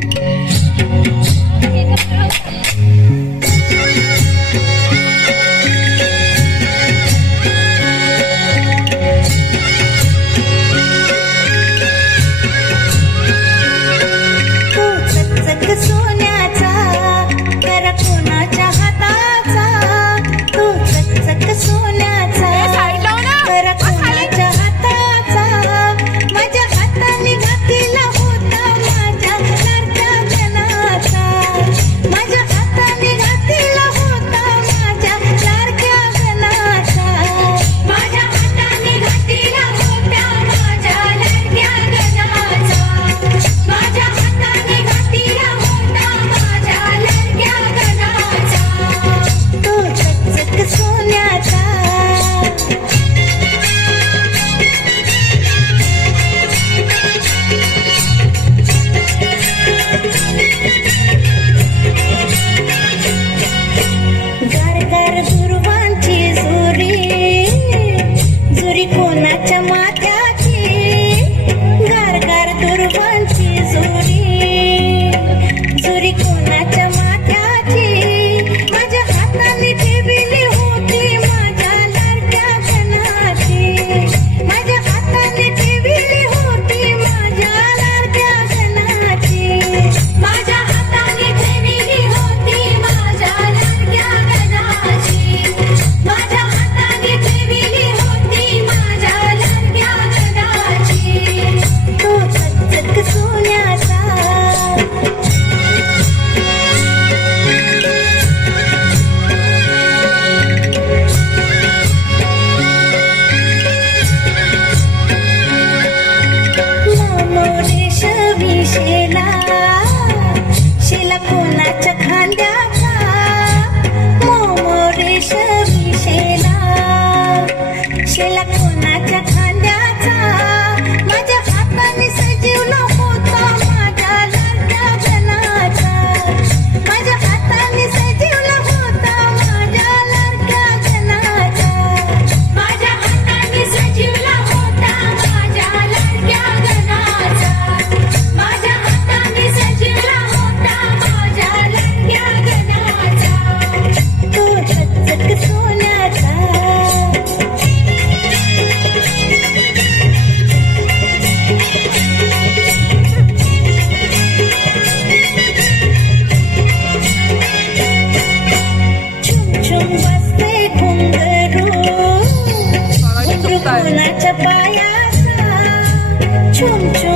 Thank you. la cuna, 去啊